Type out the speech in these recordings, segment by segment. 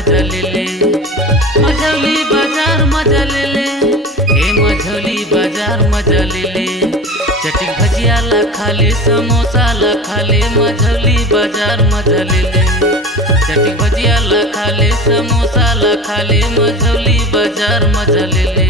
मजा ले ले। मझौली बाजार मजा ले ले, हे मझौली बाजार मजा ले ले। चटक भजिया ला खा ले, समोसा ला खा ले, मझौली बाजार मजा ले ले। चटक भजिया ला खा ले, समोसा ला खा ले, मझौली बाजार मजा ले ले।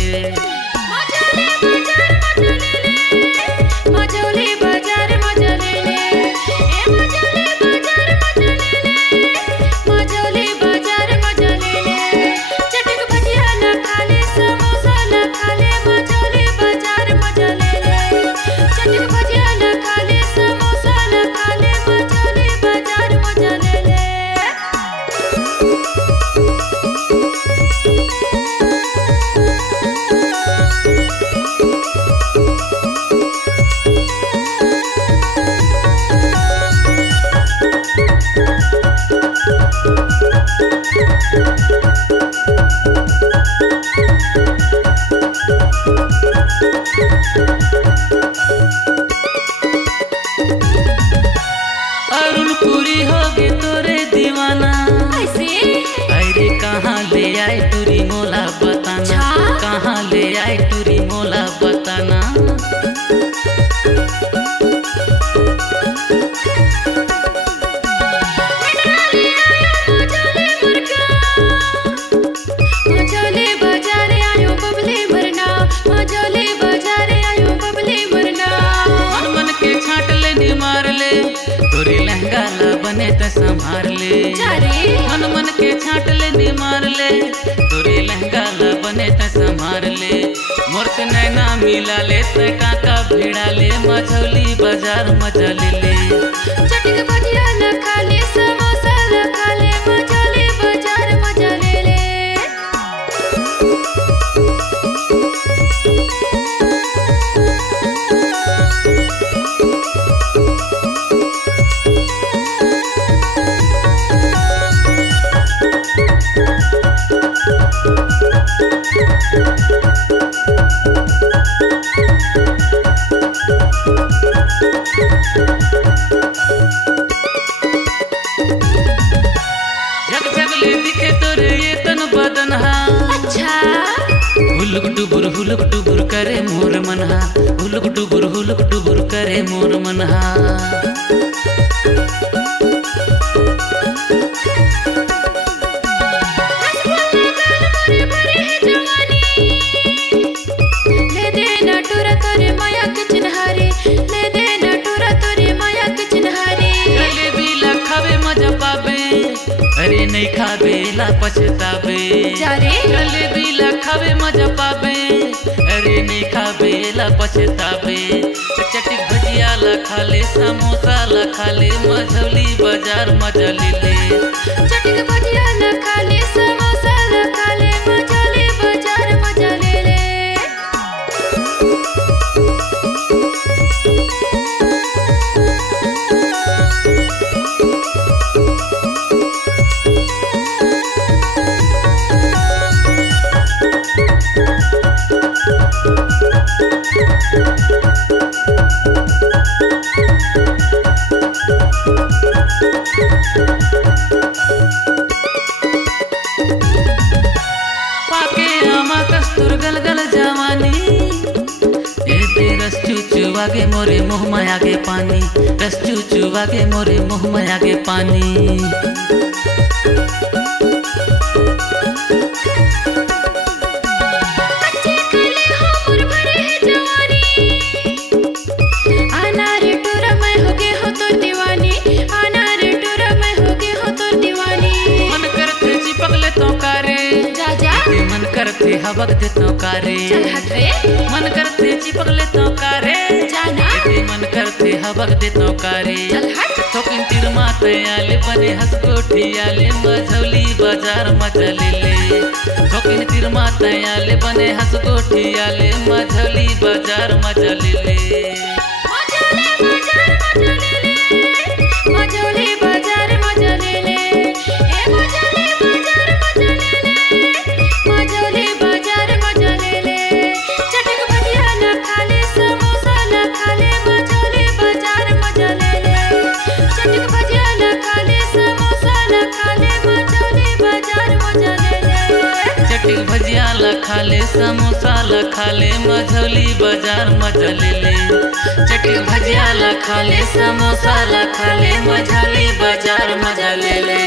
पूरी होगी तोरे दीवाना कैसे? अरे कहाँ ले आए टूरी मोला बताना, कहाँ ले आए टूरी मोला बताना। तोरी लहंगा ला बने त संभार ले, मन मन के छाट ले निमार ले। तोरी लहंगा ला बने त संभार ले, मोर से नैना मिला ले त काका भिड़ा ले। मझौली बाजार मजा ले ले। चटक भजिया ला खा ले, समोसा ला खा ले, मझौली बाजार मजा ले ले। दिखे तोरे ये तन बदन हा, अच्छा हुलुक डुबुर करे मोर मन हा। हुलुक डुबुर करे मोर मन हा। अरे नहीं खाबे ला पछताबे, जलेबी ला खाबे मजा पाबे। अरे नहीं खाबे ला पछताबे। चटक भजिया ला खा ले, समोसा ला खा ले, मझौली बाजार मजा ले ले। चटक भजिया ला खा ले, समोसा ला खा ले, मझौली बाजार मजा ले ले। कस्तूर गलगल जवानी, रस चूचुआ के मोरे मुँह में आगे पानी। रस चूचुआ के मोरे मुँह में आगे पानी। मन करते हवक दे तो कारे, मन करते चिपक ले तो कारे, मन करते हवक दे तो कारे। थोकिन तीर माते आले बने हंसकोठी आले, मझौली बाजार मजा ले ले। थोकिन तीर माते आले बने हंसकोठी आले, मझौली बाजार मजा ले ले। मझौली बाजार मजा ले ले। मझौली बाजार मजा ले ले। चटक भजिया ला खा ले, समोसा ला खा ले, मझौली बाजार मजा ले ले। चटक भजिया ला खा ले, समोसा ला खा ले, मझौली बाजार समोसा ला खा ले मझौली बाजार मजा ले ले। चटक भजिया ला खा ले समोसा ला खा ले मझौली बाजार मजा ले ले।